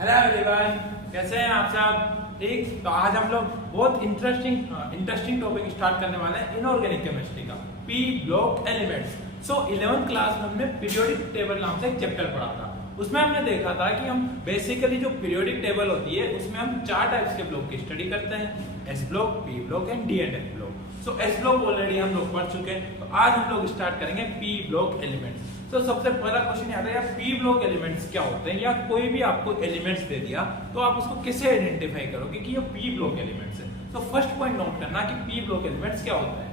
Hello everyone, कैसे हैं आप सब? ठीक। तो आज हम लोग बहुत इंटरेस्टिंग टॉपिक स्टार्ट करने वाले हैं इनऑर्गेनिक केमिस्ट्री का, पी ब्लॉक एलिमेंट्स। सो 11th क्लास में हमने पीरियोडिक टेबल नाम से एक चैप्टर पढ़ा था। उसमें हमने देखा था कि हम बेसिकली जो पीरियोडिक टेबल होती है उसमें हम 4 टाइप्स के ब्लॉक की स्टडी करते हैं, S block, P block and D and F block. So S block already हम लोग पढ़ चुके हैं, तो आज हम लोग स्टार्ट करेंगे पी ब्लॉक एलिमेंट्स। तो सबसे पहला क्वेश्चन आता है यार, पी ब्लॉक एलिमेंट्स क्या होते हैं, या कोई भी आपको एलिमेंट्स दे दिया तो आप उसको कैसे आइडेंटिफाई करोगे कि ये पी ब्लॉक एलिमेंट्स है। तो फर्स्ट पॉइंट नोट करना कि पी ब्लॉक एलिमेंट्स क्या होता है।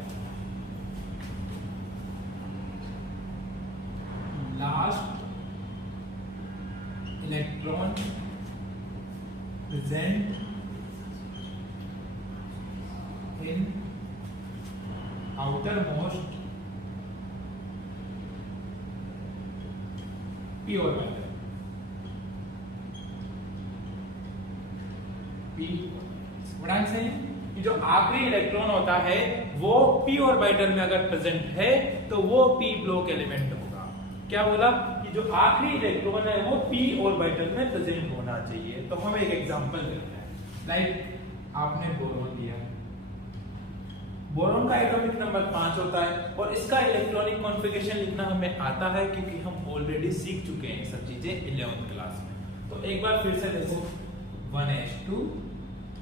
Last electron present in outer most P orbital. कि जो आखिरी इलेक्ट्रॉन होता है वो पी ऑर्बिटल में अगर प्रेजेंट है तो वो पी ब्लॉक एलिमेंट होगा। क्या बोला कि जो आखिरी इलेक्ट्रॉन है वो पी ऑर्बिटल में प्रेजेंट होना चाहिए। तो हम एक एग्जांपल लेते हैं। लाइक आपने बोरोन दिया, बोरोन का एटॉमिक नंबर 5 होता है और इसका इलेक्ट्रॉनिक कॉन्फ़िगरेशन लिखना हमें आता है क्योंकि हम ऑलरेडी सीख चुके हैं सब चीजें 11th क्लास में। तो एक बार फिर से देखो, 1s2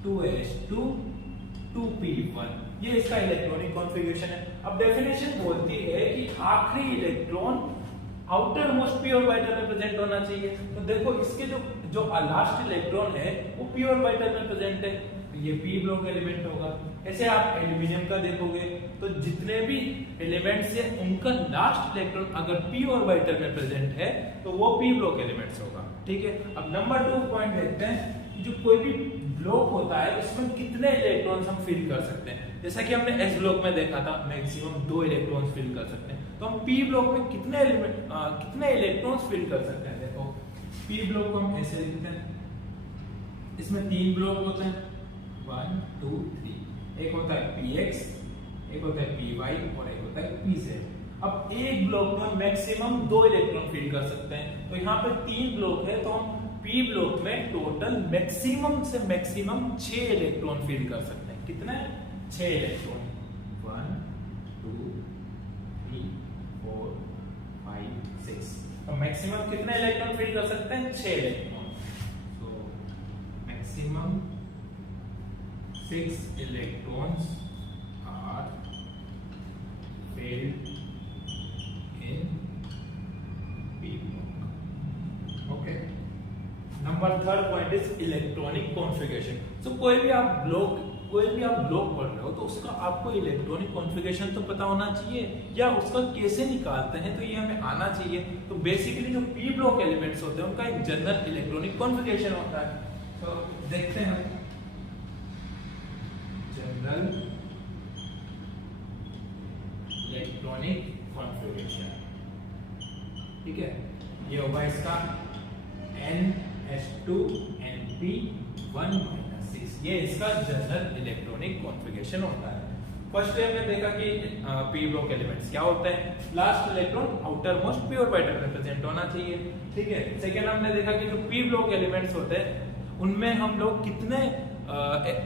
2s2 2p1, ये इसका इलेक्ट्रॉनिक कॉन्फ़िगरेशन है। अब डेफिनेशन बोलती है कि आखिरी electron outer most P orbital में प्रेजेंट होना चाहिए। तो देखो इसके जो लास्ट इलेक्ट्रॉन है वो पी ऑर्बिटल में प्रेजेंट है, तो ये पी ब्लॉक एलिमेंट होगा। ऐसे आप एल्यूमिनियम का देखोगे तो जितने भी एलिमेंट्स है उनका लास्ट इलेक्ट्रॉन अगर पी ऑर्बिटल में प्रेजेंट है तो वो पी ब्लॉक एलिमेंट्स होगा। ठीक है। अब नंबर 2 पॉइंट देखते हैं, जो कोई भी ब्लॉक होता है उसमें कितने इलेक्ट्रॉन्स हम फिल कर सकते हैं। जैसा कि हमने एस ब्लॉक में देखा था मैक्सिमम 2 इलेक्ट्रॉन्स फिल कर सकते हैं, तो हम पी ब्लॉक में कितने इलेक्ट्रॉन्स फिल कर सकते हैं। देखो पी ब्लॉक को हम ऐसे लिखते हैं, इसमें 3 ब्लॉक होते हैं, 1 2 3। एक होता है px, एक होता है py और एक होता है pz। अब एक ब्लॉक में हम मैक्सिमम 2 इलेक्ट्रॉन फिल कर सकते हैं, तो यहाँ पे 3 ब्लॉक है तो हम p ब्लॉक में टोटल मैक्सिमम से मैक्सिमम 6 इलेक्ट्रॉन फिल कर सकते हैं। कितने? 6 इलेक्ट्रॉन, 1 2 3 4 5 6। तो मैक्सिमम कितने इलेक्ट्रॉन फिल कर सकते हैं? 6 इलेक्ट्रॉन। तो maximum 6 electrons are filled in p block. Okay. Number 3rd point is electronic configuration. So कोई भी आप ब्लॉक पढ़ रहे हो तो उसका आपको इलेक्ट्रॉनिक कॉन्फ़िगरेशन तो पता होना चाहिए, या उसका कैसे निकालते हैं तो ये हमें आना चाहिए। तो बेसिकली जो पी ब्लॉक एलिमेंट्स होते हैं उनका एक जनरल इलेक्ट्रॉनिक कॉन्फ़िगरेशन होता है। तो देखते हैं इलेक्ट्रॉनिक कॉन्फ़िगरेशन। ठीक है, ये होगा इसका NH2 NP1 -6, ये इसका जनरल इलेक्ट्रॉनिक कॉन्फ़िगरेशन होता है। फर्स्ट हमने देखा कि पी ब्लॉक एलिमेंट्स क्या होता है, last electron outer most P orbital में प्रेजेंट होना चाहिए। ठीक है। सेकेंड हमने देखा कि जो पी ब्लॉक एलिमेंट्स होते हैं उनमें हम लोग कितने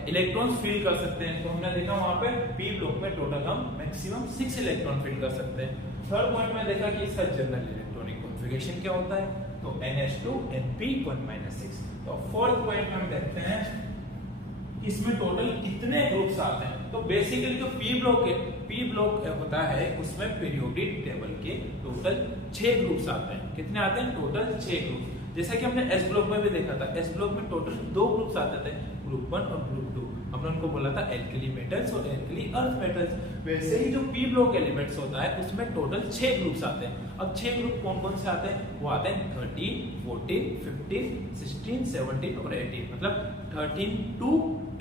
इलेक्ट्रॉन्स फिल कर सकते हैं। तो हमने देखा वहां पे पी ब्लॉक में टोटल हम मैक्सिमम 6 इलेक्ट्रॉन फिल कर सकते हैं। थर्ड पॉइंट में देखा कि इसका जनरल इलेक्ट्रॉनिक कॉन्फ़िगरेशन क्या होता है, तो NH2 NP1 -6। तो फोर्थ पॉइंट में हम देखते हैं इसमें टोटल कितने ग्रुप्स आते हैं। तो बेसिकली जो पी ब्लॉक होता है उसमें पीरियोडिक टेबल के टोटल 6 ग्रुप्स आते हैं। कितने आते हैं? Total 6 group. जैसा कि हमने एस ब्लॉक में भी देखा था, एस ब्लॉक में टोटल 2 ग्रुप्स आते थे, ग्रुप 1 और ग्रुप 2। हमने उनको बोला था एल्कली मेटल्स और एल्कली अर्थ मेटल्स। वैसे ही जो पी ब्लॉक एलिमेंट्स होता है उसमें टोटल 6 ग्रुप्स आते हैं। अब 6 ग्रुप कौन कौन से आते हैं? वो आते हैं 13 14 15 16 17 और 18, मतलब 13 to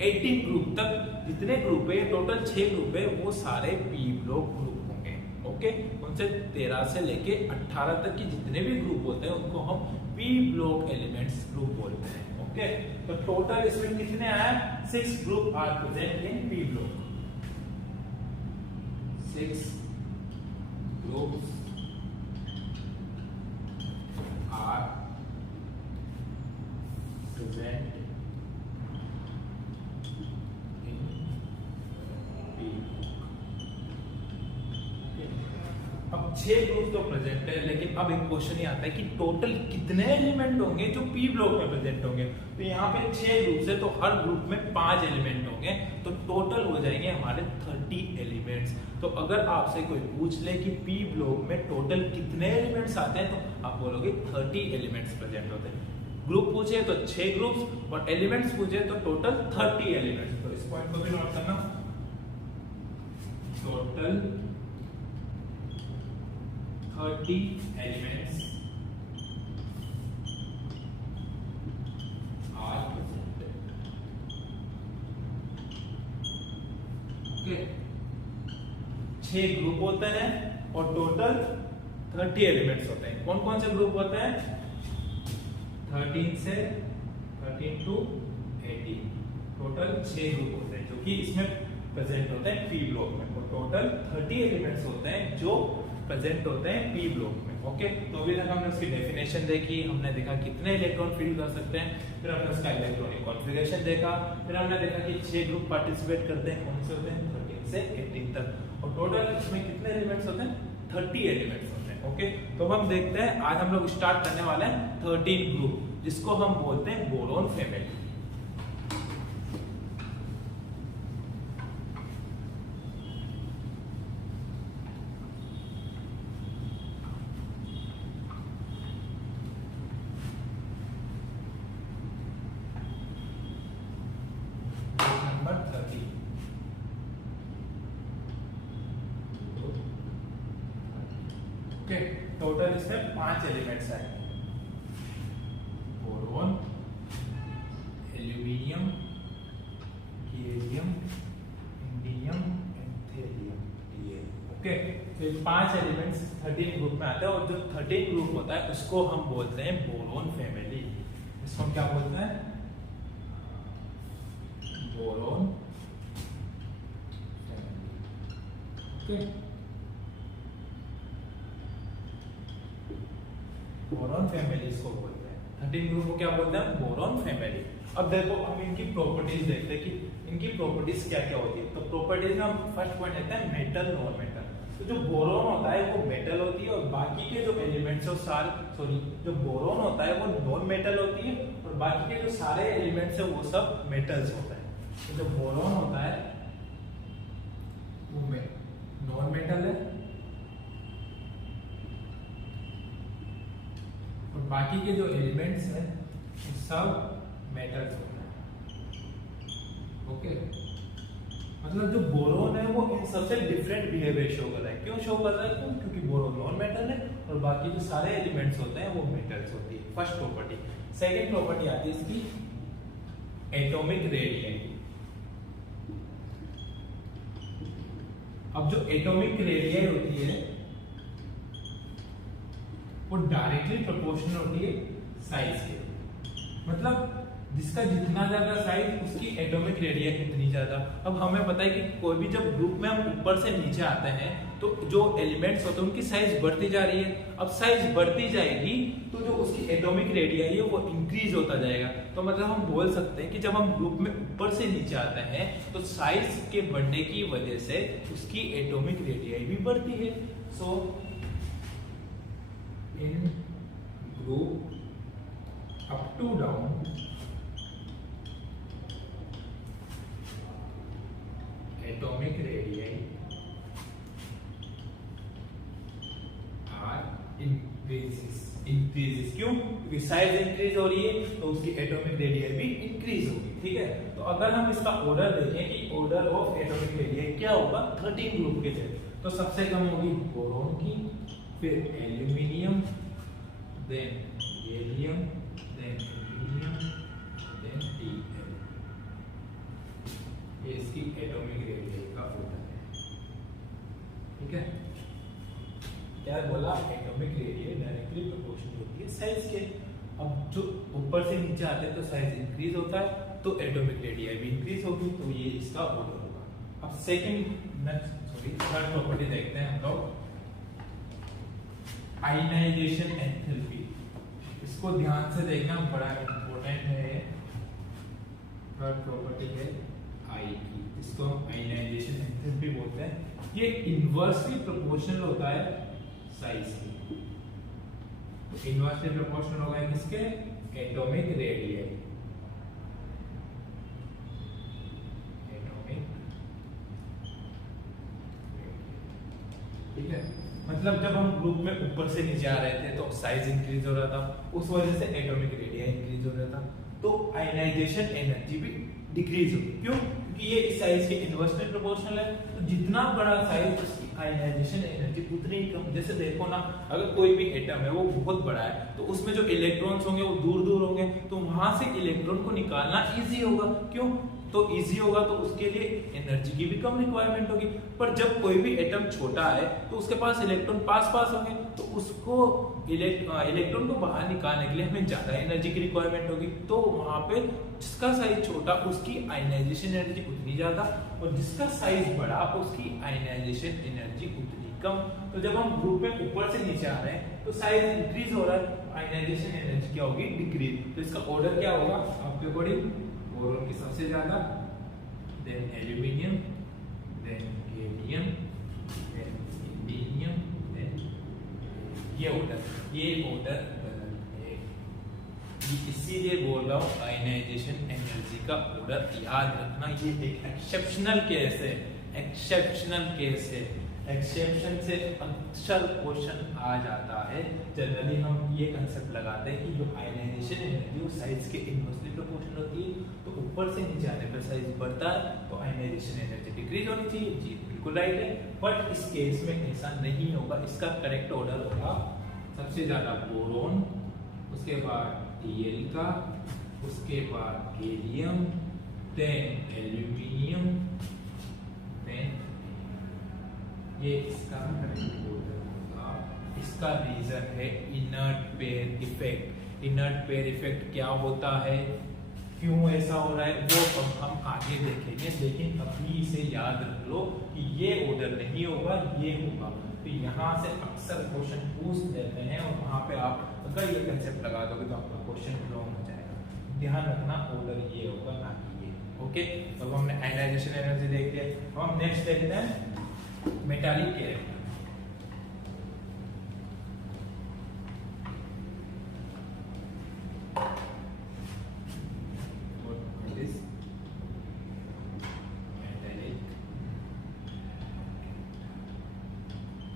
18 ग्रुप तक जितने ग्रुप है, टोटल 6 ग्रुप है, वो सारे पी ब्लॉक ग्रुप होंगे। ओके, उनसे 13 से लेके 18 तक के जितने भी ग्रुप होते हैं उनको हम पी ब्लॉक एलिमेंट्स ग्रुप बोलते हैं। ओके, तो टोटल इसमें कितने आए? 6 group are present in P block. 6 groups are present in p अब 6 ग्रुप तो प्रेजेंट है, लेकिन अब एक क्वेश्चन ये आता है कि टोटल कितने एलिमेंट होंगे जो पी ब्लॉक में प्रेजेंट होंगे। तो यहाँ पे 6 ग्रुप है तो हर ग्रुप में 5 एलिमेंट होंगे, तो टोटल हो जाएंगे हमारे 30 एलिमेंट्स। तो अगर आपसे कोई पूछ ले कि पी ब्लॉक में टोटल कितने एलिमेंट्स आते हैं तो आप बोलोगे 30 एलिमेंट्स प्रेजेंट होते हैं। ग्रुप पूछे तो 6 ग्रुप्स और एलिमेंट्स पूछे तो टोटल 30 एलिमेंट्स। तो इस पॉइंट को भी नोट करना, total 30 elements are presented. Okay, 6 group होते हैं और टोटल 30 एलिमेंट्स होते हैं। कौन कौन से ग्रुप होते हैं? 13 से 13 to 18, टोटल 6 ग्रुप होते हैं जो कि इसमें प्रेजेंट होते हैं पी ब्लॉक में। और टोटल 30 एलिमेंट्स होते हैं जो प्रेजेंट होते हैं पी ब्लॉक में। ओके, तो अभी तक हमने उसकी डेफिनेशन देखी, हमने देखा कितने इलेक्ट्रॉन फील कर सकते हैं, फिर हमने उसका इलेक्ट्रॉनिक कॉन्फ़िगरेशन देखा, फिर हमने देखा कि 6 ग्रुप पार्टिसिपेट करते हैं, कौन से होते हैं 13 से 18 तक, और टोटल इसमें कितने एलिमेंट्स होते हैं 30 एलिमेंट्स होते हैं। ओके, तो हम देखते हैं, आज हम लोग स्टार्ट करने वाले हैं 13 ग्रुप, जिसको हम बोलते हैं बोरोन फैमिली। टोटल इसमें 5 एलिमेंट्स हैं, boron, aluminium, helium, indium and thallium. Okay, तो ये 5 एलिमेंट्स 13 ग्रुप में आते हैं, और जो 13 ग्रुप होता है उसको हम बोलते हैं बोरोन फैमिली। इसको हम क्या बोलते हैं? Boron family. Okay, boron family इसको बोलते हैं। 13 ग्रुप को क्या बोलते हैं? Boron family. अब देखो हम इनकी प्रॉपर्टीज देखते हैं कि इनकी प्रॉपर्टीज क्या क्या होती है। तो प्रॉपर्टीज में हम फर्स्ट पॉइंट लेते हैं मेटल, नॉन मेटल। तो जो बोरॉन होता है वो मेटल होती है, और बाकी के जो एलिमेंट्स है जो बोरॉन होता है वो नॉन मेटल होती है, और बाकी के जो सारे एलिमेंट्स है वो सब मेटल्स होता है। तो जो बोरॉन होता है वो नॉन मेटल है, और बाकी के जो एलिमेंट्स हैं वो सब मेटल्स होते हैं। ओके, मतलब जो बोरोन है वो इन सबसे डिफरेंट बिहेवियर शो कर रहा है। क्यों शो कर रहा है? क्योंकि बोरोन नॉन मेटल है और बाकी जो सारे एलिमेंट्स होते हैं वो मेटल्स होती है। First property. सेकंड प्रॉपर्टी आती है इसकी एटॉमिक रेडियस। अब जो एटॉमिक रेडियस होती है वो डायरेक्टली प्रोपोर्शनल होती है साइज के, मतलब जिसका जितना ज्यादा साइज उसकी एटॉमिक रेडियस उतनी ज्यादा। अब हमें पता है कि कोई भी जब ग्रुप में हम ऊपर से नीचे आते हैं तो जो एलिमेंट्स होते हैं उनकी साइज बढ़ती जा रही है। अब साइज बढ़ती जाएगी तो जो उसकी एटॉमिक रेडियस है वो इंक्रीज होता जाएगा। तो मतलब हम बोल सकते हैं कि जब हम ग्रुप में ऊपर से नीचे आते हैं तो साइज के बढ़ने की वजह से उसकी एटॉमिक रेडियस भी बढ़ती है। सो in group up to down atomic radii are increases। क्यों? क्योंकि साइज इंक्रीज हो रही है तो उसकी एटॉमिक रेडियस भी इंक्रीज होगी। ठीक है, तो अगर हम इसका ऑर्डर देखें कि ऑर्डर ऑफ एटॉमिक रेडियस क्या होगा 13 ग्रुप के थे, तो सबसे कम होगी बोरोन की, फिर aluminium, then gallium, then indium, then TL. ये इसकी एटॉमिक रेडियस का ऑर्डर है। ठीक है, क्या बोला? एटॉमिक रेडियस डायरेक्टली प्रोपोर्शनल होती है साइज के। अब जो ऊपर से नीचे आते हैं तो साइज इंक्रीज होता है तो एटॉमिक रेडियस भी इंक्रीज होगी, तो ये इसका ऑर्डर होगा। अब थर्ड प्रॉपर्टी देखते हैं हम लोग, आयनाइजेशन एंथैल्पी। इसको ध्यान से देखना, बड़ा इंपॉर्टेंट है थर्ड प्रॉपर्टी है आई की, इसको हम आयनाइजेशन एंथैल्पी बोलते हैं। ये इनवर्सली प्रोपोर्शनल होता है साइज की। तो इनवर्सली प्रोपोर्शनल होगा किसके? Atomic radius. ठीक है, मतलब जब हम ग्रुप में ऊपर से नीचे आ रहे थे तो साइज इंक्रीज हो रहा था, उस वजह से एटॉमिक रेडियस इंक्रीज हो रहा था, तो आयनाइजेशन एनर्जी भी डिक्रीज होगी। क्यों? क्योंकि ये इस साइज के इनवर्सली प्रोपोर्शनल है, तो जितना बड़ा साइज उसकी आयनाइजेशन एनर्जी उतनी ही कम। जैसे देखो ना, अगर कोई भी एटम है वो बहुत बड़ा है तो उसमें जो इलेक्ट्रॉन्स होंगे वो दूर दूर होंगे, तो वहां से इलेक्ट्रॉन को निकालना इजी होगा। क्यों? तो इजी होगा तो उसके लिए एनर्जी की भी कम रिक्वायरमेंट होगी। पर जब कोई भी एटम छोटा है तो उसके पास इलेक्ट्रॉन पास पास होंगे, तो उसको इलेक्ट्रॉन को बाहर निकालने के लिए हमें ज्यादा एनर्जी की रिक्वायरमेंट होगी। तो वहां पे जिसका साइज छोटा उसकी आयनाइजेशन एनर्जी उतनी ज्यादा, और जिसका साइज बड़ा उसकी आयनाइजेशन एनर्जी उतनी कम। तो जब हम ग्रुप में ऊपर से नीचे आ रहे हैं तो साइज इंक्रीज हो रहा है, आयनाइजेशन एनर्जी क्या होगी? डिक्रीज। तो इसका ऑर्डर क्या होगा आपके अकॉर्डिंग? बोरोन की सबसे ज्यादा, then aluminium, then gallium, then indium, then ये ऑर्डर बदल है। इसीलिए बोल रहा हूँ आयनाइजेशन एनर्जी का ऑर्डर याद रखना। ये एक एक्सेप्शनल केस है, एक्सेप्शनल केस है। एक्सेप्शन से अक्सर क्वेश्चन आ जाता है। जनरली हम ये कंसेप्ट लगाते हैं कि जो आयनाइजेशन एनर्जी वो साइज के इनवर्सली प्रोपोर्शनल होती है, तो ऊपर से नीचे आने पर साइज बढ़ता है तो आयनाइजेशन एनर्जी डिक्रीज होनी चाहिए। जी बिल्कुल राइट है, बट इस केस में ऐसा नहीं होगा। इसका करेक्ट ऑर्डर होगा सबसे ज्यादा बोरोन, उसके बाद Tl का, उसके बाद गैलियम, देन एल्यूमिनियम, देन ये इसका करेक्ट ऑर्डर होगा। इसका रीजन है inert pair effect. Inert pair effect क्या होता है, क्यों ऐसा हो रहा है, वो हम आगे देखेंगे। लेकिन अभी इसे याद रख लो कि ये ऑर्डर नहीं होगा, ये होगा। तो यहाँ से अक्सर क्वेश्चन पूछ देते हैं और वहां पे आप अगर ये कंसेप्ट लगा दोगे तो आपका क्वेश्चन रॉन्ग हो जाएगा। ध्यान रखना, ऑर्डर ये होगा ना कि ये। ओके, तो हमने आयनाइजेशन एनर्जी देख लिया। अब हम नेक्स्ट देखते हैं मेटालिक कैरेक्टर।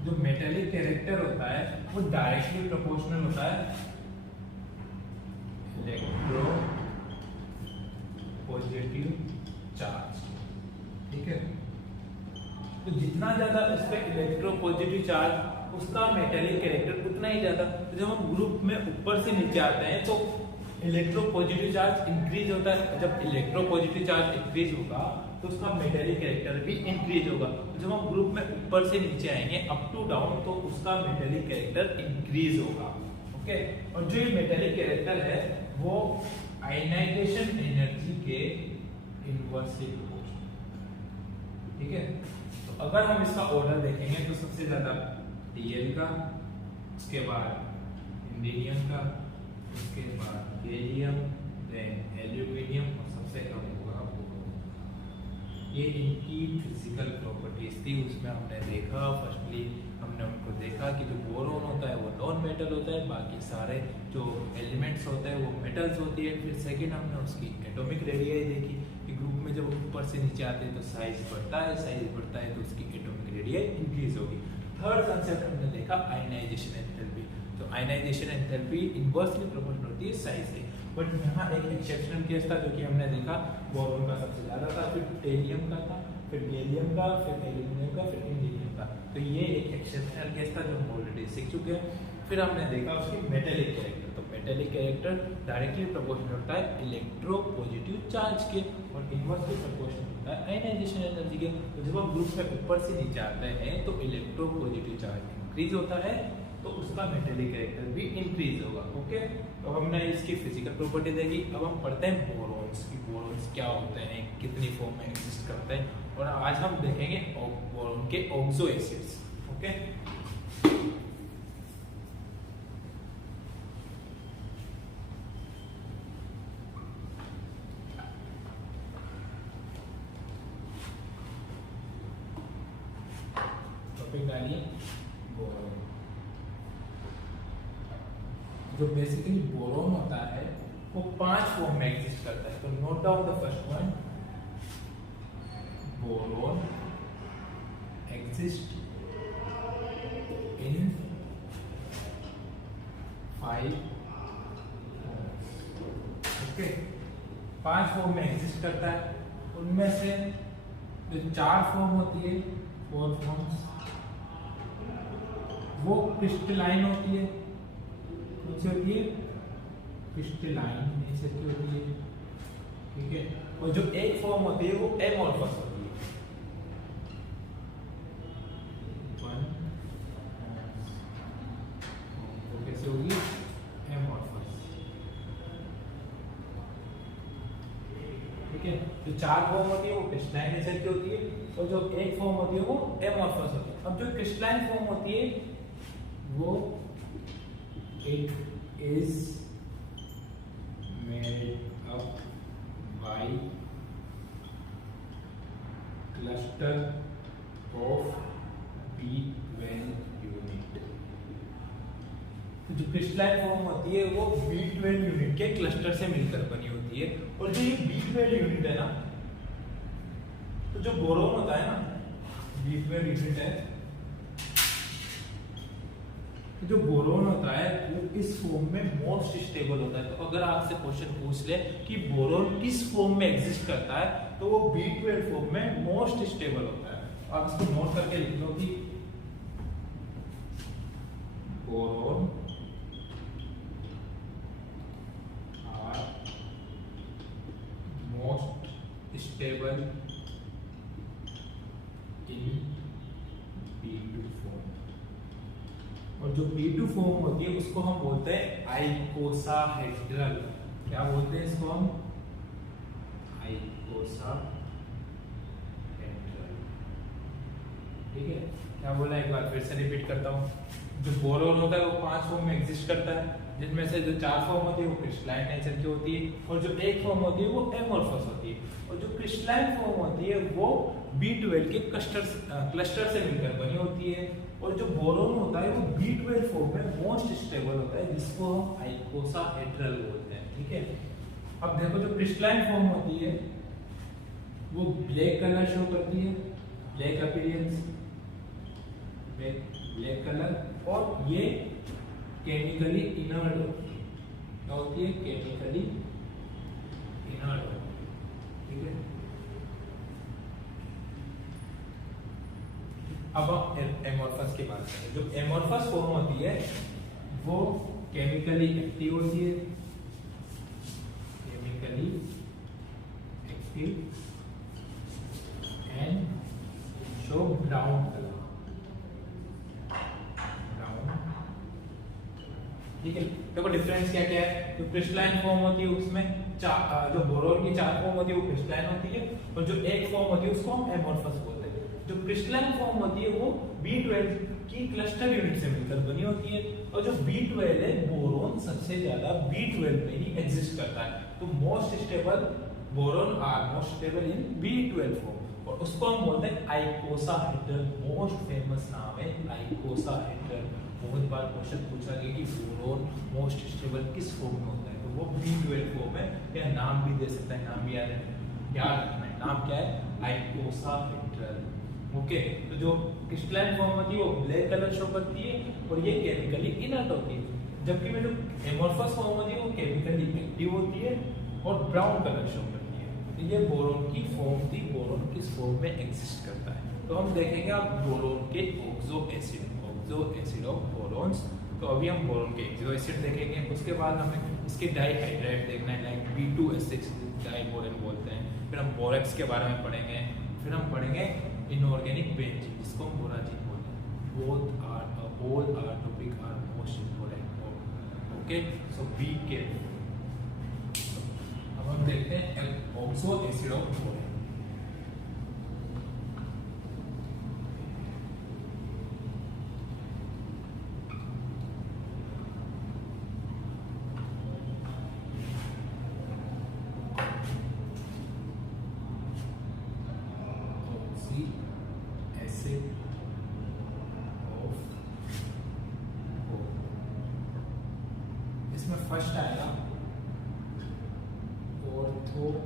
जो मेटालिक कैरेक्टर होता है वो डायरेक्टली प्रोपोर्शनल होता है इलेक्ट्रो पॉजिटिव चार्ज। ठीक है, तो जितना ज्यादा उस पर इलेक्ट्रो पॉजिटिव चार्ज उसका मेटालिक कैरेक्टर उतना ही ज्यादा। तो जब हम ग्रुप में ऊपर से नीचे आते हैं तो इलेक्ट्रो पॉजिटिव चार्ज इंक्रीज होता है। जब इलेक्ट्रो पॉजिटिव चार्ज इंक्रीज होगा तो उसका मेटालिक कैरेक्टर भी इंक्रीज होगा। तो जब हम ग्रुप में ऊपर से नीचे आएंगे अप टू डाउन तो उसका मेटालिक कैरेक्टर इंक्रीज होगा। ओके, और जो ये मेटालिक कैरेक्टर है वो आयनाइजेशन एनर्जी के इनवर्सली प्रोपोर्शनल। ठीक है, तो अगर हम इसका ऑर्डर देखेंगे तो सबसे ज्यादा Tl का, उसके बाद इंडियम का, उसके बाद गैलियम, देन एल्यूमिनियम और सबसे कम होगा बोरोन। ये इनकी फिजिकल प्रॉपर्टीज थी, उसमें हमने देखा फर्स्टली हमने उनको देखा कि जो बोरोन होता है वो नॉन मेटल होता है, बाकी सारे जो एलिमेंट्स होते हैं वो मेटल्स होती है। फिर सेकंड हमने उसकी एटॉमिक रेडियस देखी कि ग्रुप में जब ऊपर से नीचे आते हैं तो साइज बढ़ता है, साइज बढ़ता है तो उसकी एटॉमिक रेडियस इंक्रीज होगी। थर्ड कंसेप्ट हमने देखा आयनाइजेशन एंथैल्पी। तो आयनाइजेशन एंथैल्पी इनवर्सली प्रोपोर्शनल होती है साइज से। बट यहाँ एक एक्सेप्शनल केस था जो कि हमने देखा बोरोन का सबसे ज्यादा था, फिर टेलियम का था, फिर गैलियम का, फिर एल्यूमिनियम का, फिर इंडियम का। तो ये एक एक्सेप्शनल केस था जो हम ऑलरेडी सीख चुके हैं। फिर हमने देखा उसकी मेटालिक कैरेक्टर। तो मेटालिक कैरेक्टर डायरेक्टली प्रोपोर्शनल होता है इलेक्ट्रो पॉजिटिव चार्ज के और इनवर्सली प्रोपोर्शनल होता है आयनाइजेशन एनर्जी के। तो जब हम ग्रुप में ऊपर से नीचे आते हैं तो इलेक्ट्रो पॉजिटिव चार्ज इंक्रीज होता है तो उसका मेटालिक कैरेक्टर भी इंक्रीज होगा। ओके, तो हमने इसकी फिजिकल प्रॉपर्टी देखी। अब हम पढ़ते हैं बोरॉन्स की। बोरॉन्स क्या होते हैं, कितनी फॉर्म में एग्जिस्ट करते हैं, और आज हम देखेंगे बोरॉन के ऑक्सो एसिड्स। ओके, निकालिए बोरोन। जो बेसिकली बोरोन होता है वो 5 फॉर्म में एग्जिस्ट करता है। तो note down the first point, boron exist in 5 okay, 5 form में एग्जिस्ट करता है। उनमें से जो 4 फॉर्म होती है, 4 फॉर्म्स, वो क्रिस्टलाइन होती है। कौन सी होती है? क्रिस्टलाइन नेचर की होती है, ठीक है। और जो एक फॉर्म होती है वो एमॉर्फस होती है। तो कैसे होगी? एमॉर्फस, ठीक है। जो 4 फॉर्म होती है वो क्रिस्टलाइन नेचर की होती है और जो एक फॉर्म होती है वो एमॉर्फस होती है। अब जो क्रिस्टलाइन फॉर्म होती है वो it is made up by cluster of B12 unit. जो क्रिस्टलाइन फॉर्म होती है वो B12 यूनिट के क्लस्टर से मिलकर बनी होती है। और जो ये B12 यूनिट है ना, तो जो बोरोन होता है ना, B12 यूनिट है, जो बोरोन होता है वो इस फॉर्म में मोस्ट स्टेबल होता है। तो अगर आपसे क्वेश्चन पूछ ले कि बोरोन किस फॉर्म में एग्जिस्ट करता है, तो वो B12 फॉर्म में मोस्ट स्टेबल होता है। आप इसको नोट करके लिख लो कि boron are most stable in B2 form. और जो B2 फॉर्म होती है उसको हम बोलते हैं आइकोसाहेड्रल। क्या बोलते हैं इसको हम? आइकोसाहेड्रल, ठीक है। क्या बोला, एक बार फिर से रिपीट करता हूँ। जो बोरोन होता है वो 5 फॉर्म में एग्जिस्ट करता है, जिनमें से जो 4 फॉर्म होती है वो क्रिस्टलाइन नेचर की होती है और जो एक फॉर्म होती है वो एमॉर्फस होती है। और जो क्रिस्टलाइन फॉर्म होती है वो B12 के क्लस्टर से मिलकर बनी होती है। और जो बोरोन होता है वो B12 फॉर्म में मोस्ट स्टेबल होता है, जिसको हम आइकोसाहेड्रल बोलते हैं, ठीक है। अब देखो जो क्रिस्टलाइन फॉर्म होती है वो ब्लैक कलर शो करती है, ब्लैक अपीयरेंस, ब्लैक कलर, और ये केमिकली इनर्ट होती है। क्या होती है? केमिकली इनर्ट होती है, ठीक है। अब हम एमॉर्फस की बात करें। जो एमॉर्फस फॉर्म होती है वो केमिकली एक्टिव होती है, chemically active and show brown colour, ठीक है। देखो डिफरेंस क्या क्या है। जो क्रिस्टलाइन फॉर्म होती है उसमें जो बोरोन की 4 फॉर्म होती है वो क्रिस्टलाइन होती है और जो एक फॉर्म होती है उसको हम एमॉर्फस बोलते हैं। जो क्रिस्टलाइन फॉर्म होती है वो B12 की क्लस्टर यूनिट से मिलकर बनी होती है और जो B12 है, बोरोन सबसे ज्यादा B12 में ही एग्जिस्ट करता है। तो most stable boron are most stable in B12 form और उसको हम बोलते हैं आइकोसाहेड्रल। मोस्ट फेमस नाम है आइकोसाहेड्रल। बहुत बार क्वेश्चन पूछा गया कि बोरोन मोस्ट स्टेबल किस फॉर्म में होता है, तो वो B12 फॉर्म है। या नाम भी दे सकता है, नाम भी याद रखना है। नाम क्या है? आइकोसाहेड्रल, ओके। तो जो क्रिस्टलाइन फॉर्म होती है वो ब्लैक कलर शो करती है और ये केमिकली इनर्ट होती है, जबकि में जो एमॉर्फस फॉर्म होती है वो केमिकली एक्टिव होती है और ब्राउन कलर शो करती है। तो ये बोरोन की फॉर्म थी, बोरोन किस फॉर्म में एग्जिस्ट करता है। तो हम देखेंगे अब बोरोन के ऑक्सो एसिड ऑफ बोरोन्स। तो अभी हम बोरोन के ऑक्सो एसिड देखेंगे, उसके बाद हमें इसके डाइहाइड्राइड देखना है, लाइक B2S6 डाइबोरेन बोलते हैं। फिर हम बोरेक्स के बारे में पढ़ेंगे, फिर हम पढ़ेंगे इनऑर्गेनिक बेंजीन जिसको हम बोराजीन बोलते हैं। Both are all are topic are most important, okay. So be careful. अब हम देखते हैं oxo acid of borane. First आएगा ऑर्थोबोरिक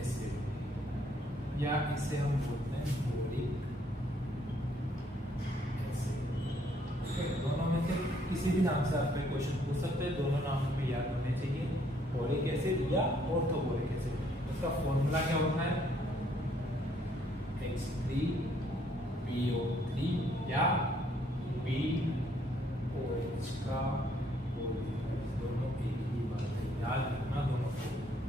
एसिड, या इसे हम बोलते हैं बोरिक एसिड। दोनों में से किसी भी नाम से आप क्वेश्चन पूछ सकते हैं, दोनों नाम में याद होने चाहिए, बोरिक एसिड या ऑर्थोबोरिक एसिड। उसका फॉर्मूला क्या होता है, H3PO3 या BOH का दोनों एक ही बात है, याद रखना दोनों को।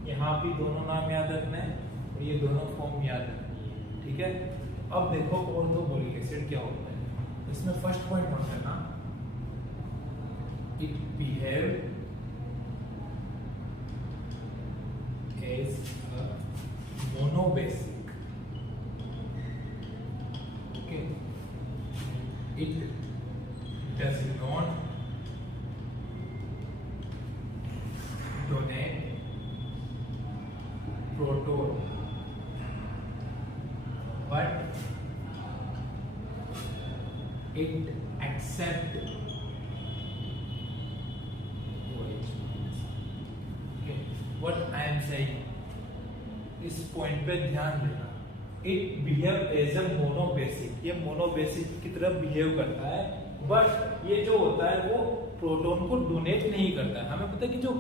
यहाँ भी दोनों नाम याद रखना है और ये दोनों फॉर्म याद रखनी है, ठीक है। अब देखो ऑर्थोबोरिक एसिड क्या होता है, इसमें फर्स्ट पॉइंट नोट करना, it behave as a monobasic, okay, it does not donate proton but it accept OH. Okay, what I am saying, इस पॉइंट पे ध्यान देना, it behave as a monobasic, ये मोनोबेसिक की तरह बिहेव करता है, बट ये जो होता है वो प्रोटॉन को डोनेट नहीं करता है। हमें पता है कि जो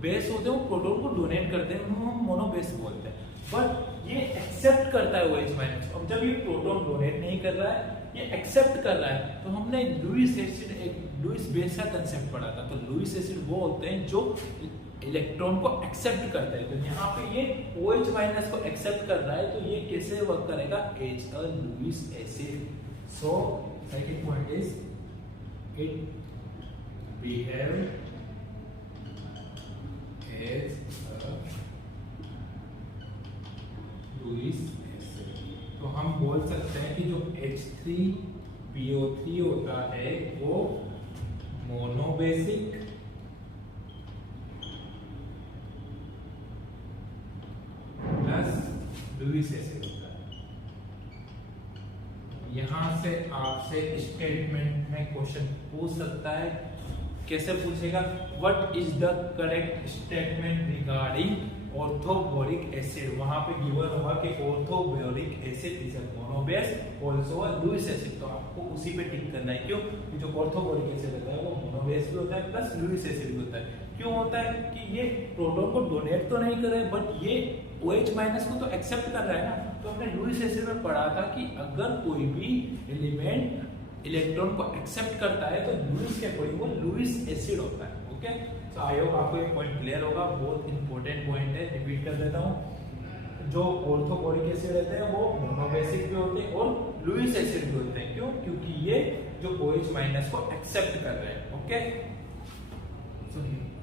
बेस होते हैं वो प्रोटॉन को डोनेट करते हैं, उनको हम मोनोबेस बोलते हैं, बट ये एक्सेप्ट करता है OH माइनस। अब जब ये प्रोटॉन डोनेट नहीं कर रहा है, ये एक्सेप्ट कर रहा है, तो हमने लुईस एसिड, एक लुईस बेस का कंसेप्ट पढ़ा था। तो लुईस एसिड वो होते हैं जो इलेक्ट्रॉन को एक्सेप्ट करते हैं, तो यहाँ पे ये OH माइनस को एक्सेप्ट कर रहा है, तो ये कैसे वर्क करेगा, as a Lewis acid. So second point is it behave as a Lewis acid। तो हम बोल सकते हैं कि जो H3PO3 होता है वो मोनोबेसिक प्लस लुईस एसिड होता है। यहां से आपसे स्टेटमेंट में क्वेश्चन पूछ सकता है, कैसे पूछेगा, what is the correct statement regarding orthoboric acid. वहां पे गिवन होगा कि orthoboric acid is a monobase also a Lewis acid, तो आपको उसी पे टिक करना है। क्यों, कि जो ऑर्थोबोरिक एसिड होता है वो मोनोबेस भी होता है प्लस लुईस एसिड भी होता है। क्यों होता है कि ये प्रोटॉन को डोनेट तो नहीं कर रहे, बट ये OH माइनस को तो एक्सेप्ट कर रहा है ना। तो हमने लुईस एसिड में पढ़ा था कि अगर कोई भी एलिमेंट इलेक्ट्रॉन को एक्सेप्ट करता है तो लुईस के अकॉर्डिंग वो लुईस एसिड होता है। ओके, तो आई होप आपको ये पॉइंट क्लियर होगा, बहुत इंपॉर्टेंट पॉइंट है, रिपीट कर देता हूँ। जो ऑर्थोबोरिक एसिड रहते हैं वो मोनोबेसिक भी होते हैं और लुईस एसिड भी होते हैं। क्यों, क्योंकि ये जो OH माइनस को एक्सेप्ट कर रहे हैं। ओके,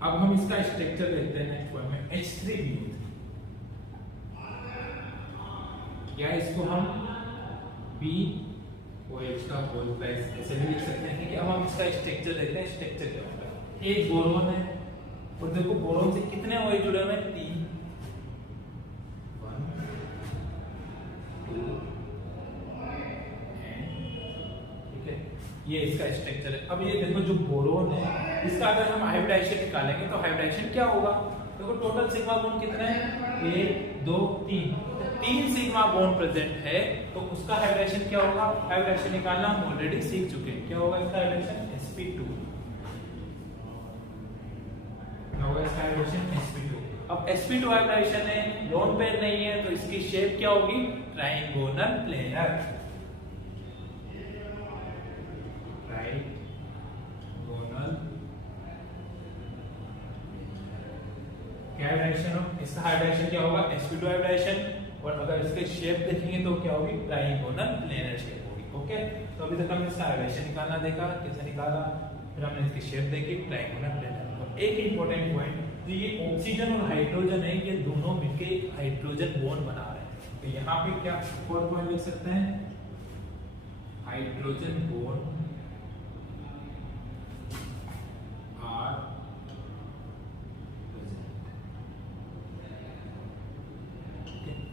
अब हम इसका स्ट्रक्चर देखते हैं नेक्स्ट पॉइंट में, H3BO3, या इसको हम BOH का होल प्राइस ऐसे भी लिख सकते हैं। कि अब हम इसका स्ट्रक्चर देखते हैं, स्ट्रक्चर क्या होता है। एक बोरोन है और देखो बोरोन से कितने OH जुड़े हुए हैं, 3, 1 2 ठीक है, ये इसका स्ट्रक्चर है। अब ये देखो जो बोरोन है इसका अगर हम हाइब्रिडाइजेशन निकालेंगे तो हाइब्रिडाइजेशन क्या होगा, देखो टोटल सिग्मा बॉन्ड कितने हैं, 1 2 3, 3 सिग्मा बॉन्ड प्रेजेंट है, तो उसका हाइब्रिडेशन क्या होगा, हाइब्रिडेशन निकालना हम ऑलरेडी सीख चुके हैं। क्या होगा इसका हाइब्रिडेशन, sp2, क्या होगा इसका हाइब्रिडेशन, sp2। अब sp2 हाइब्रिडेशन है, लोन पेयर नहीं है, तो इसकी शेप क्या होगी, ट्रायंगोनल प्लेनर, ट्रायंगोनल। क्या हाइब्रिडेशन हो, इसका हाइब्रिडेशन क्या होगा, sp2 हाइब्रिडेशन, और अगर इसके शेप देखेंगे तो क्या होगी, ट्रायंगोनल प्लेनर शेप होगी। ओके, तो अभी तक हमने इसका हाइब्रिडेशन निकालना देखा, कैसे निकाला, फिर हमने इसकी शेप देखी, ट्रायंगोनल प्लेनर। और एक इंपॉर्टेंट पॉइंट, तो ये ऑक्सीजन और हाइड्रोजन है, ये दोनों मिलकर एक हाइड्रोजन बॉन्ड बना रहे हैं। तो यहाँ पे क्या 4 पॉइंट लिख सकते हैं, हाइड्रोजन बॉन्ड आर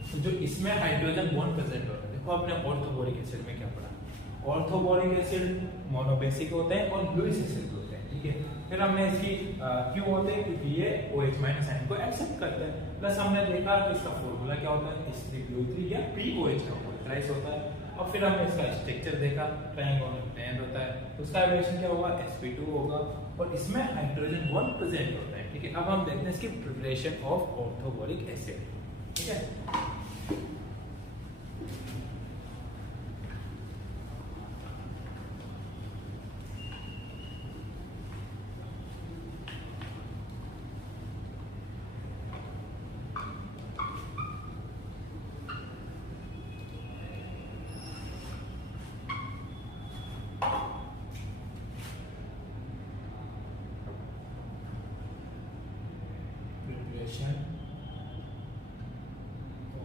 तो जो इसमें हाइड्रोजन बॉन्ड प्रेजेंट होता है। देखो आपने ऑर्थोबोरिक एसिड में क्या पढ़ा, ऑर्थोबोरिक एसिड मोनोबेसिक होते हैं और लुईस एसिड होते हैं, ठीक है। फिर हमने इसकी क्यों होते हैं, क्योंकि ये OH माइनस आयन को एक्सेप्ट करते हैं। प्लस हमने देखा कि इसका फॉर्मूला क्या होता है, H3PO3 या POH का मॉलिक्यूलाइज होता है। और फिर हमने इसका स्ट्रक्चर देखा, ट्रायंगुलर प्लेन होता है, तो उसका रिलेशन क्या होगा, sp2 होगा और इसमें हाइड्रोजन बॉन्ड प्रेजेंट होता है, ठीक है। अब हम देखते हैं इसकी प्रिपरेशन ऑफ ऑर्थोबोरिक एसिड, ठीक है।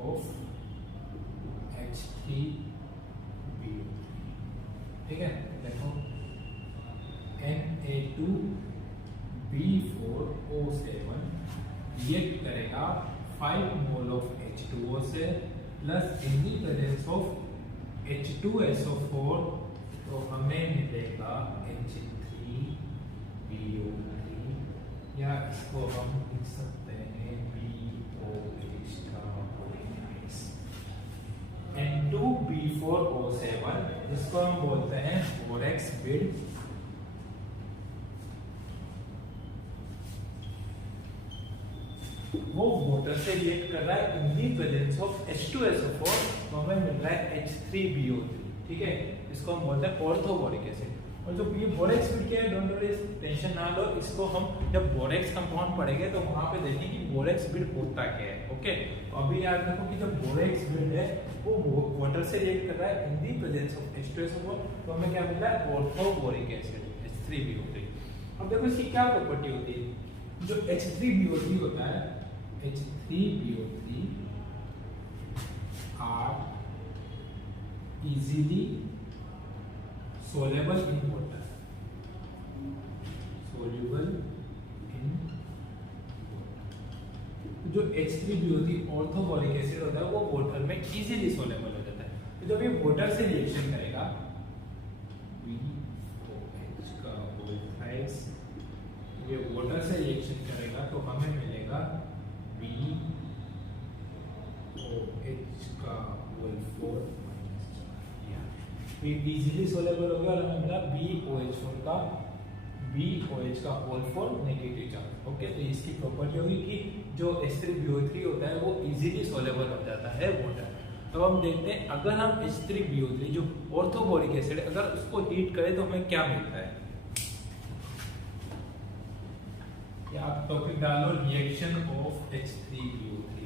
ऑफ H3PO3, ठीक है। देखो Na2B4O7 रिएक्ट करेगा 5 मोल ऑफ H2O से plus in the presence of H2SO4, तो हमें मिलेगा H3PO3 या इसको हम लिख सकते हैं BOH का N2B4O7, जिसको हम बोलते हैं बोरेक्स बिड, वो वाटर से रिएक्ट कर रहा है in the presence of H2SO4, तो हमें मिल रहा है H3BO3, ठीक है। इसको हम बोलते हैं ऑर्थोबोरिक एसिड। और जो ये बोरेक्स बिड क्या है, डोंट वरी, टेंशन ना लो, इसको हम जब बोरेक्स कंपाउंड पढ़ेंगे तो वहां पे देखेंगे कि बोरेक्स बिड होता क्या है, ओके। तो अभी याद रखो कि जब बोरेक्स बिड है वो वाटर से रिएक्ट कर रहा है in the presence of H2SO4, तो हमें क्या मिल रहा है, ऑर्थोबोरिक एसिड H3BO3। अब देखो इसकी क्या प्रॉपर्टी होती है, जो H3BO3 होता है, H3BO3 are easily soluble in water, soluble in water। जो H3BO3 ऑर्थोबोरिक एसिड होता है वो वाटर में इजीली सोलेबल हो जाता है। तो जब ये वाटर से रिएक्शन करेगा BOH का होल थ्राइस, ये वाटर से रिएक्शन करेगा तो हमें मिलेगा BOH का होल 4 इजीली सोलेबल हो गया और हमें मिला BOH का होल 4 नेगेटिव चार्ज, ओके। तो इसकी प्रॉपर्टी होगी कि जो H3BO3 होता है वो इजीली सोलेबल हो जाता है वाटर। तो हम देखते हैं अगर हम H3BO3 जो ऑर्थोबोरिक एसिड अगर उसको हीट करें तो हमें क्या मिलता है, या आप टॉपिक डालो reaction of H3BO3,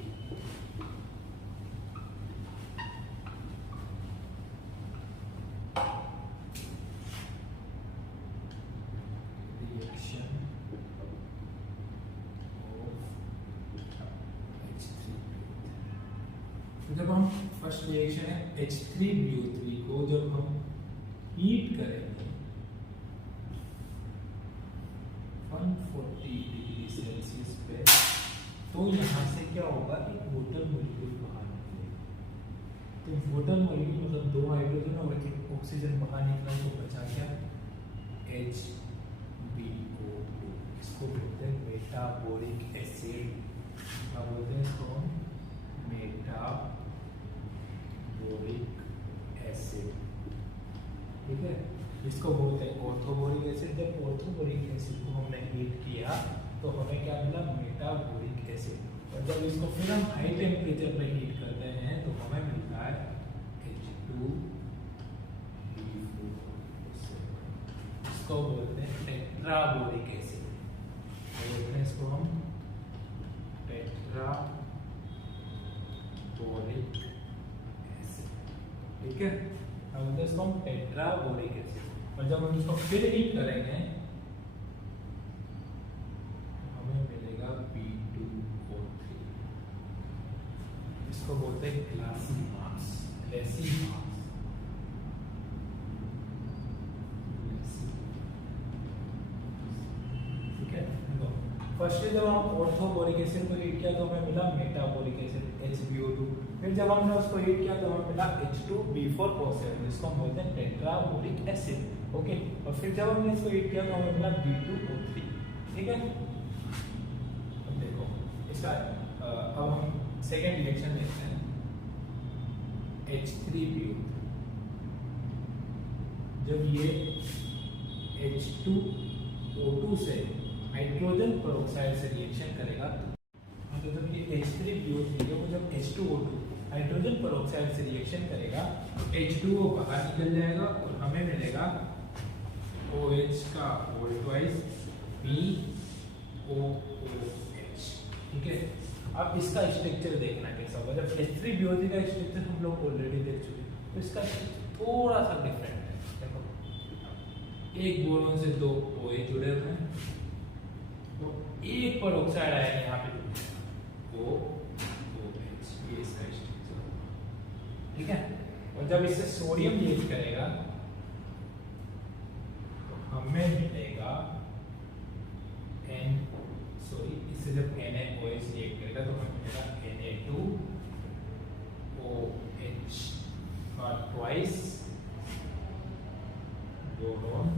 reaction of H3BO3। तो जब हम फर्स्ट रिएक्शन है H3BO3 को जब हम हीट करेंगे 140 डिग्री सेल्सियस पे, तो यहाँ से क्या होगा, एक वाटर मॉलिक्यूल बाहर निकलेगा। तो वाटर मॉलिक्यूल मतलब 2 हाइड्रोजन और एक ऑक्सीजन बाहर निकला, तो बचा क्या, HBO2। इसको बोलते हैं मेटाबोलिक एसिड, क्या बोलते हैं इसको, मेटाबोलिक एसिड, ठीक है। इसको बोलते हैं ऑर्थोबोरिक एसिड। जब ऑर्थोबोरिक एसिड को हमने हीट किया तो हमें क्या मिला, मेटाबोलिक एसिड। और जब इसको फिर हम हाई टेम्परेचर पर हीट करते हैं तो हमें मिलता है H2B4O7। इसको बोलते हैं टेट्राबोरिक एसिड, बोलते हैं इसको हम टेट्राबोरिक एसिड, ठीक है। अब इसको हम टेट्राबोरिक एसिड, और जब हम इसको फिर हीट करेंगे हमें मिलेगा B2O3। इसको बोलते हैं ग्लासी मास, ग्लासी मास, ठीक है। देखो फर्स्ट जब हम ऑर्थोबोरिक एसिड को हीट किया तो हमें मिला मेटाबोरिक एसिड HbO2। फिर जब हमने उसको हीट किया तो हमें मिला H2B4O7 जिसको हम बोलते हैं टेट्राबोरिक एसिड। ओके, और फिर जब हमने इसको हीट किया तो हमें मिला B2O3। ठीक है, अब देखो इसका अब हम सेकेंड रिएक्शन देखते हैं। H3BO3 जब ये H2O2 से हाइड्रोजन पेरोक्साइड से रिएक्शन करेगा तो जब ये H3BO3 है वो जब H2O2 हाइड्रोजन पेरोक्साइड से रिएक्शन करेगा तो H2O बाहर निकल जाएगा और हमें मिलेगा OH का होल ट्वाइस BOOH। ठीक है, अब इसका स्ट्रक्चर देखना कैसा होगा। जब H3BO3 का स्ट्रक्चर हम लोग ऑलरेडी देख चुके तो इसका थोड़ा सा डिफरेंट है। देखो, एक बोरोन से दो OH जुड़े हुए हैं तो एक पेरोक्साइड आयन यहाँ पे OOH, ये इसका स्ट्रक्चर। ठीक है, और जब इससे सोडियम रिएक्ट करेगा तो हमें मिलेगा इससे जब NaOH रिएक्ट करेगा तो हमें मिलेगा Na2OH का ट्वाइस बोरोन,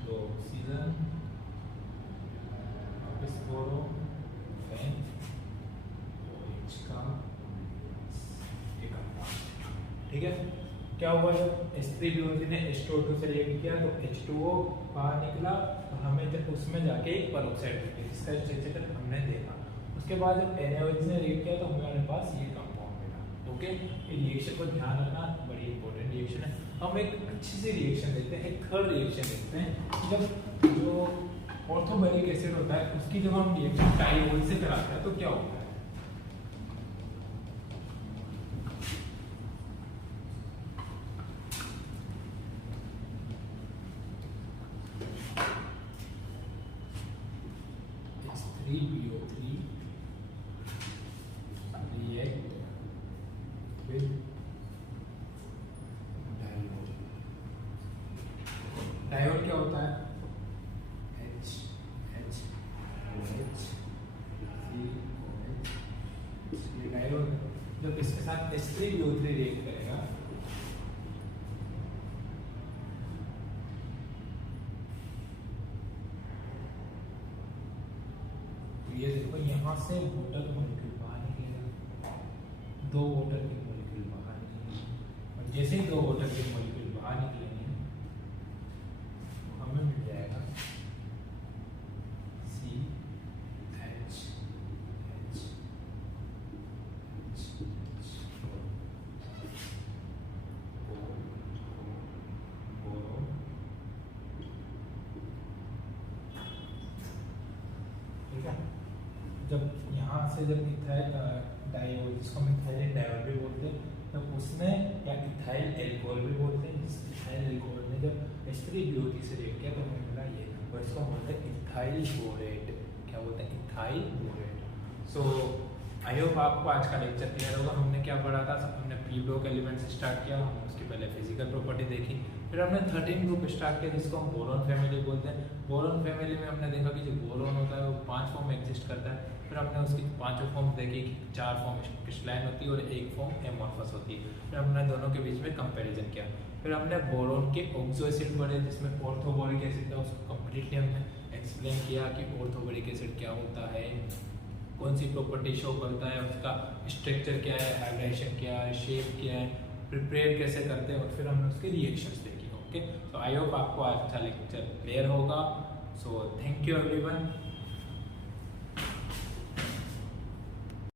दो ऑक्सीजन, वापस बोरोन, देन OH का एक कंपाउंड। ठीक है, क्या हुआ जब H3BO3 ने H2O2 से रिएक्ट किया तो H2O बाहर निकला तो हमें जब उसमें जाके एक पेरोक्साइड मिली जिसका स्ट्रक्चर हमने देखा। उसके बाद जब NaOH ने रिएक्ट किया तो हमारे पास ये कंपाउंड मिला। ओके, ये रिएक्शन को ध्यान रखना, बड़ी इंपॉर्टेंट रिएक्शन है। हम एक अच्छी सी रिएक्शन देखते हैं, एक थर्ड रिएक्शन देखते हैं। जब जो ऑर्थोबोरिक एसिड होता है उसकी जब हम रिएक्शन डाइओल से कराते हैं तो क्या होता है। H3BO3 react with diol. Diol क्या होता है? HOH COH, ये डायोल। जब इसके साथ H3BO3 रिएक्ट करेगा ये देखो यहाँ से वाटर मॉलिक्यूल बाहर निकलेगा, दो वाटर के मॉलिक्यूल बाहर निकलेंगे और जैसे ही दो वाटर के मॉलिक्यूल बाहर निकलेंगे तो हमें मिल जाएगा CH ठीक है। जब यहाँ से जब इथाइल डायोल, जिसको हम इथाइल डायोल भी बोलते हैं, तब उसमें या इथाइल एल्कोहल भी बोलते हैं, जिस इथाइल एल्कोहल ने जब H3BO3 से रिएक्ट किया तो हमें मिला ये नंबर, इसको बोलते हैं इथाइल बोरेट। क्या बोलते हैं? Ethyl borate. So I hope आपको आज का लेक्चर क्लियर होगा। हमने क्या पढ़ा था? हमने पी ब्लॉक एलिमेंट से स्टार्ट किया, हमने उसकी पहले फिजिकल प्रॉपर्टी देखी, फिर हमने 13 ग्रुप स्टार्ट किया जिसको हम बोरॉन फैमिली बोलते हैं। बोरॉन फैमिली में हमने देखा कि जो बोरॉन होता है वो 5 फॉर्म एग्जिस्ट करता है। फिर हमने उसकी 5 फॉर्म देखी कि 4 फॉर्म क्रिस्टलाइन होती है और 1 फॉर्म एमॉर्फस होती है। फिर हमने दोनों के बीच में कंपैरिजन किया। फिर हमने बोरॉन के ऑक्सो एसिड पढ़े जिसमें ऑर्थोबोरिक एसिड था, उसको कम्प्लीटली हमने एक्सप्लेन किया कि ऑर्थोबोरिक एसिड क्या होता है, कौन सी प्रॉपर्टी शो करता है, उसका स्ट्रक्चर क्या है, हाइड्रेशन क्या है, शेप क्या है, प्रिपेयर कैसे करते हैं, और फिर हमने उसके रिएक्शंस देखी। ओके, तो आई होप आपको आज का लेक्चर क्लियर होगा। So thank you everyone.